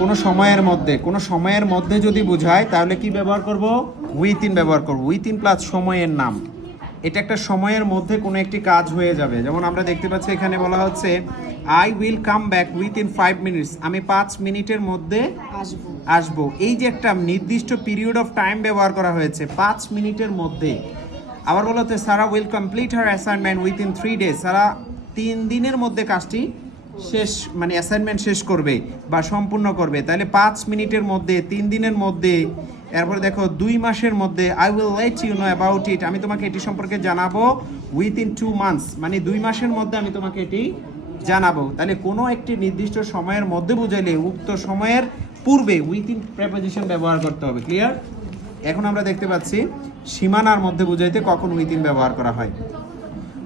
কোনো সময়ের মধ্যে কোনো সময়ের মধ্যে যদি বোঝায় তাহলে কি ব্যবহার করব? উইথ ইন ব্যবহার করব। উইথ ইন প্লাস সময়ের নাম। এটা একটা সময়ের মধ্যে কোনো একটি কাজ হয়ে যাবে। যেমন আমরা দেখতে পাচ্ছি এখানে বলা হচ্ছে I will come back within five minutes আমি পাঁচ মিনিটের মধ্যে আসব। আসব। এই যে একটা নির্দিষ্ট পিরিয়ড অফ টাইম ব্যবহার করা হয়েছে পাঁচ মিনিটের মধ্যে। আবার বলা হচ্ছে Sara will complete her assignment within three days Sara তিন দিনের মধ্যে কাজটি শেষ মানে অ্যাসাইনমেন্ট শেষ করবে বা সম্পূর্ণ করবে। তাহলে পাঁচ মিনিটের মধ্যে, তিন দিনের মধ্যে, এরপরে দেখো দুই মাসের মধ্যে I will let you know about it আমি তোমাকে এটি সম্পর্কে জানাব উইথ ইন টু মান্থস মানে দুই মাসের মধ্যে আমি তোমাকে এটি জানাব। তাহলে কোনো একটি নির্দিষ্ট সময়ের মধ্যে বুঝাইলে উক্ত সময়ের পূর্বে উইথ ইন প্রেপোজিশন ব্যবহার করতে হবে। ক্লিয়ার এখন আমরা দেখতে পাচ্ছি, সীমানার মধ্যে বুঝাইতে কখন উইথ ইন ব্যবহার করা হয়।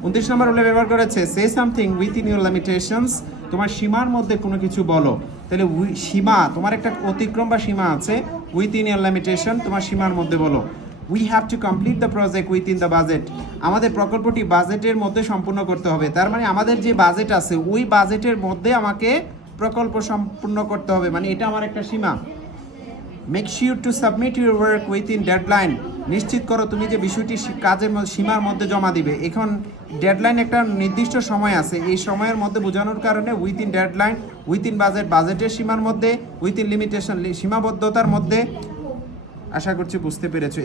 উনত্রিশ নম্বর রুলে ব্যবহার করেছে সে something within your limitations তোমার সীমার মধ্যে কোনো কিছু বলো। তাহলে উই- সীমা, তোমার একটা অতিক্রম বা সীমা আছে উইথ ইন ইউর লিমিটেশন তোমার সীমার মধ্যে বলো। We have to complete the project within the budget আমাদের প্রকল্পটি বাজেটের মধ্যে সম্পূর্ণ করতে হবে। তার মানে আমাদের যে বাজেট আছে, ওই বাজেটের মধ্যে আমাকে প্রকল্প সম্পূর্ণ করতে হবে। মানে এটা আমার একটা সীমা। Make sure to submit your work within deadline নিশ্চিত করো তুমি যে বিষয়টি কাজের সীমার মধ্যে জমা দিবে। এখন ডেডলাইন একটা নির্দিষ্ট সময় আছে। এই সময়ের মধ্যে বোঝানোর কারণে উইথিন ডেডলাইন উইথিন বাজেট বাজেটের সীমার মধ্যে উইথিন লিমিটেশন সীমাবদ্ধতার মধ্যে, আশা করছি বুঝতে পেরেছ।